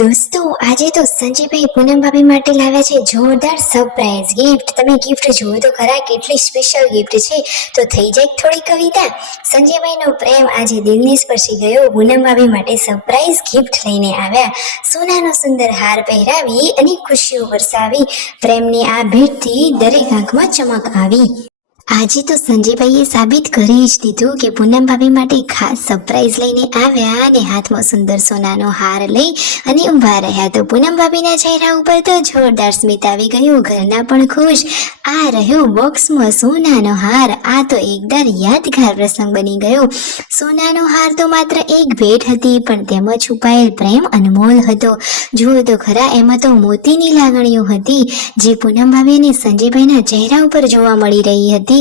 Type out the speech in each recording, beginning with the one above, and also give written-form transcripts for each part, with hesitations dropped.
દોસ્તો આજે તો સંજયભાઈ પૂનમ ભાભી માટે લાવ્યા છે જોરદાર સરપ્રાઈઝ ગિફ્ટ। તમે ગિફ્ટ જુઓ તો ખરા કેટલી સ્પેશિયલ ગિફ્ટ છે। તો થઈ જાય થોડી કવિતા। સંજયભાઈનો પ્રેમ આજે દિલને સ્પર્શી ગયો। પૂનમ ભાભી માટે સરપ્રાઈઝ ગિફ્ટ લઈને આવ્યા। સોનાનો સુંદર હાર પહેરાવી અને ખુશીઓ વરસાવી। પ્રેમની આ ભેટથી દરેક આંખમાં ચમક આવી। આજે તો સંજયભાઈએ સાબિત કરી જ દીધું કે પૂનમ ભાભી માટે ખાસ સરપ્રાઈઝ લઈને આવ્યા અને હાથમાં સુંદર સોનાનો હાર લઈ અને ઊભા રહ્યા। તો પૂનમ ભાભીના ચહેરા ઉપર તો જોરદાર સ્મિત આવી ગયું। ઘરના પણ ખુશ। આ રહ્યો બોક્સમાં સોનાનો હાર। આ તો એકદમ યાદગાર પ્રસંગ બની ગયો। સોનાનો હાર તો માત્ર એક ભેટ હતી, પણ તેમાં છુપાયેલ પ્રેમ અનમોલ હતો। જુઓ તો ખરા, એમાં તો મોતીની લાગણીઓ હતી, જે પૂનમ ભાભી અને સંજયભાઈના ચહેરા ઉપર જોવા મળી રહી હતી।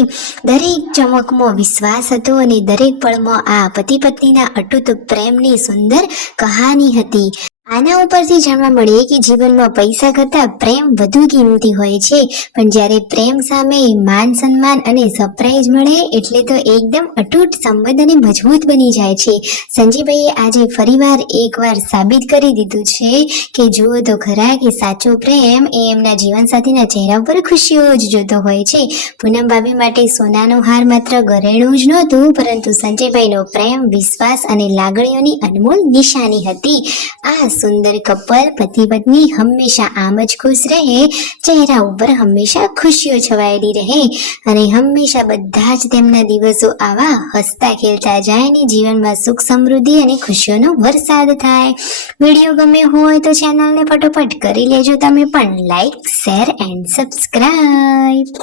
દરેક ચમકમાં વિશ્વાસ હતો અને દરેક પળમાં આ પતિ પત્નીના અતૂટ પ્રેમની સુંદર કહાની હતી। આના ઉપરથી જાણવા મળે કે જીવનમાં પૈસા કરતાં પ્રેમ વધુ કિંમતી હોય છે, પણ જ્યારે પ્રેમ સામે માન સન્માન અને સરપ્રાઈઝ મળે એટલે તો એકદમ અતૂટ સંબંધ અને મજબૂત બની જાય છે। સંજયભાઈએ આજે ફરીવાર એકવાર સાબિત કરી દીધું છે કે જુઓ તો ખરા કે સાચો પ્રેમ એ એમના જીવનસાથીના ચહેરા ઉપર ખુશીઓ જ જોતો હોય છે। પૂનમ ભાભી માટે સોનાનો હાર માત્ર ઘરેણું જ નહોતું, પરંતુ સંજયભાઈનો પ્રેમ, વિશ્વાસ અને લાગણીઓની અનમોલ નિશાની હતી। આ સુંદર કપલ પતિ પત્ની હંમેશા આમ જ ખુશ રહે, ચહેરા ઉપર હંમેશા ખુશીઓ છવાયેલી રહે અને હંમેશા બધા જ તેમના દિવસો આવા હસતા ખેલતા જાય ને જીવનમાં સુખ સમૃદ્ધિ અને ખુશીઓનો વરસાદ થાય। વિડીયો ગમ્યો હોય તો ચેનલને ફટોફટ કરી લેજો તમે પણ લાઈક, શેર એન્ડ સબસ્ક્રાઇબ।